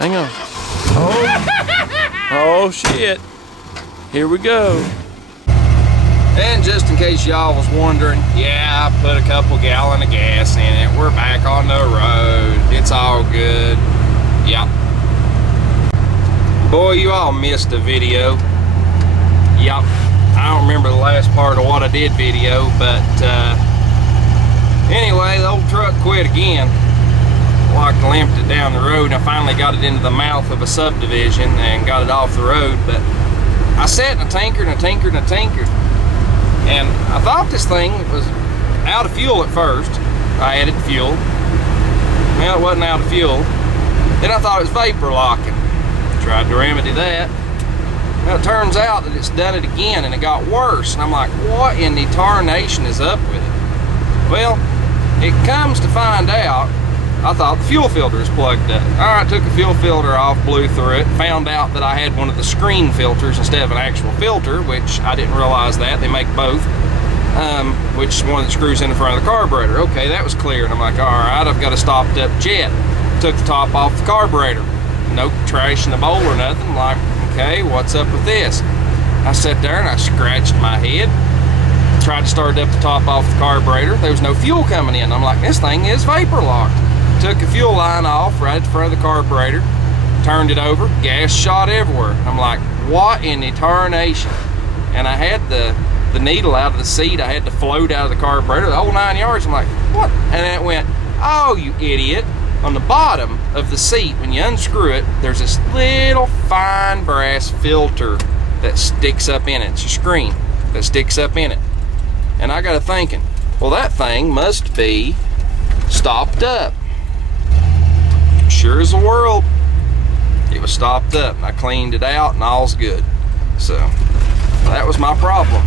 Hang on. Oh, oh shit. Here we go. And just in case y'all was wondering, yeah, I put a couple gallon of gas in it. We're back on the road. It's all good. Yep. Boy, you all missed a video. Yep. I don't remember the last part of what I did video, but anyway, the old truck quit again. Like limped it down the road, and I finally got it into the mouth of a subdivision and got it off the road. But I sat and I tinkered and I tinkered and I tinkered, and I thought this thing was out of fuel at first. I added fuel. Well, it wasn't out of fuel. Then I thought it was vapor locking. Tried to remedy that. Well, it turns out that it's done it again, and it got worse. And I'm like, what in the tarnation is up with it? Well, it comes to find out, I thought the fuel filter was plugged up. Alright, took the fuel filter off, blew through it, found out that I had one of the screen filters instead of an actual filter, which I didn't realize that. They make both, which is one that screws in the front of the carburetor. Okay, that was clear, and I'm like, alright, I've got a stopped up jet. Took the top off the carburetor. No trash in the bowl or nothing. I'm like, okay, what's up with this? I sat there and I scratched my head. Tried to start up the top off the carburetor. There was no fuel coming in. I'm like, this thing is vapor locked. Took the fuel line off right at the front of the carburetor, turned it over, gas shot everywhere. I'm like, what in the tarnation? And I had the needle out of the seat. I had to float out of the carburetor, the whole 9 yards. I'm like, what? And then it went, oh, you idiot. On the bottom of the seat, when you unscrew it, there's this little fine brass filter that sticks up in it. It's a screen that sticks up in it. And I got to thinking, well, that thing must be stopped up. Sure as the world, it was stopped up, and I cleaned it out and all's good. So that was my problem.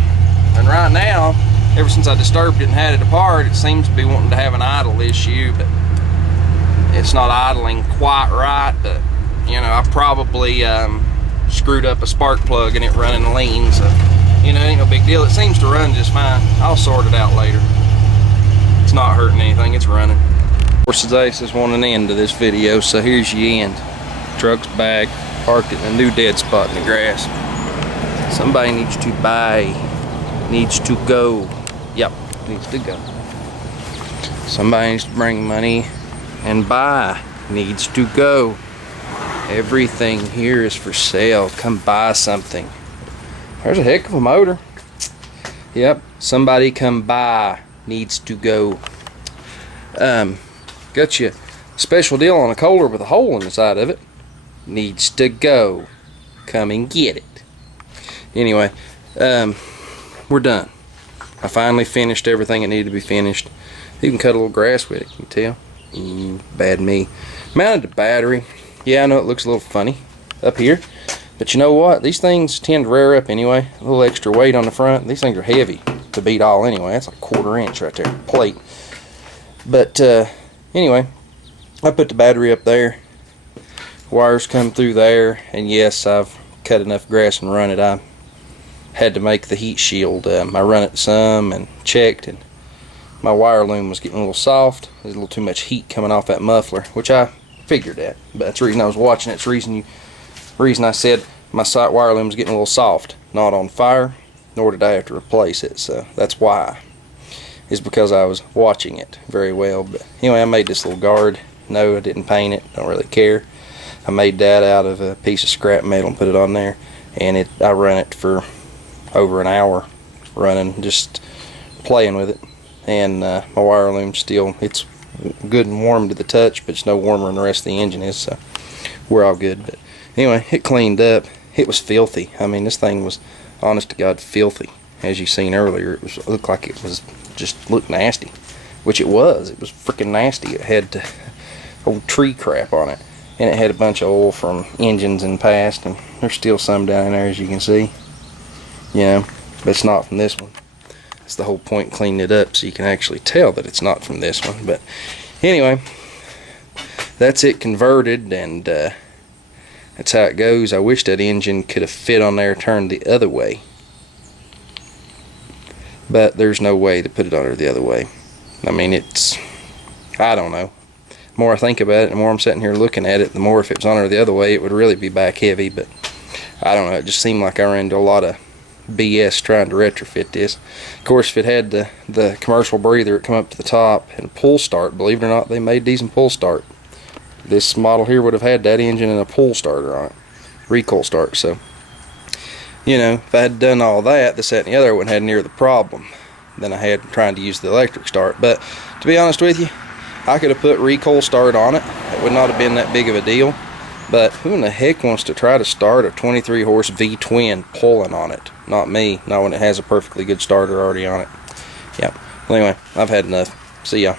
And right now, ever since I disturbed it and had it apart, it seems to be wanting to have an idle issue, but it's not idling quite right. But you know, I probably screwed up a spark plug and it running lean, so you know, ain't no big deal. It seems to run just fine. I'll sort it out later. It's not hurting anything, it's running. Of course, today says one an end to this video, so here's the end. Truck's back, parked it in a new dead spot in the grass. Somebody needs to buy, needs to go. Yep, needs to go. Somebody needs to bring money and buy, needs to go. Everything here is for sale. Come buy something. There's a heck of a motor. Yep, somebody come buy, needs to go. Got you a special deal on a Kohler with a hole in the side of it. Needs to go. Come and get it. Anyway, we're done. I finally finished everything that needed to be finished. Even cut a little grass with it, can you tell? Bad me. Mounted the battery. Yeah, I know it looks a little funny up here, but you know what? These things tend to rear up anyway. A little extra weight on the front. These things are heavy to beat all anyway. That's like 1/4 inch right there, plate. But anyway, I put the battery up there. Wires come through there, and yes, I've cut enough grass and run it. I had to make the heat shield. I run it some and checked, and my wire loom was getting a little soft. There's a little too much heat coming off that muffler, which I figured that. But that's the reason I was watching it. It's the reason I said my sight wire loom was getting a little soft. Not on fire, nor did I have to replace it. So that's why. Is because I was watching it very well. But anyway, I made this little guard. No, I didn't paint it. Don't really care. I made that out of a piece of scrap metal and put it on there. And I ran it for over an hour, running, just playing with it. And my wire loom still, it's good and warm to the touch, but it's no warmer than the rest of the engine is, so we're all good. But anyway, it cleaned up. It was filthy. I mean, this thing was, honest to God, filthy. As you seen earlier, it looked like it was just looked nasty, which it was. It was freaking nasty. It had old tree crap on it, and it had a bunch of oil from engines in the past, and there's still some down there, as you can see. You know, but it's not from this one. That's the whole point, cleaning it up so you can actually tell that it's not from this one. But anyway, that's it converted, and that's how it goes. I wish that engine could have fit on there, turned the other way, but there's no way to put it on there the other way. I mean, I don't know. The more I think about it, the more I'm sitting here looking at it, the more if it was on her the other way, it would really be back heavy. But I don't know, it just seemed like I ran into a lot of BS trying to retrofit this. Of course, if it had the commercial breather, it come up to the top and a pull start. Believe it or not, they made these in pull start. This model here would have had that engine and a pull starter on it, recoil start. So, you know, if I had done all that, this, that, and the other, I wouldn't have had near the problem than I had trying to use the electric start. But to be honest with you, I could have put recoil start on it. It would not have been that big of a deal. But who in the heck wants to try to start a 23 horse V-twin pulling on it? Not me. Not when it has a perfectly good starter already on it. Yeah. Well, anyway, I've had enough. See ya.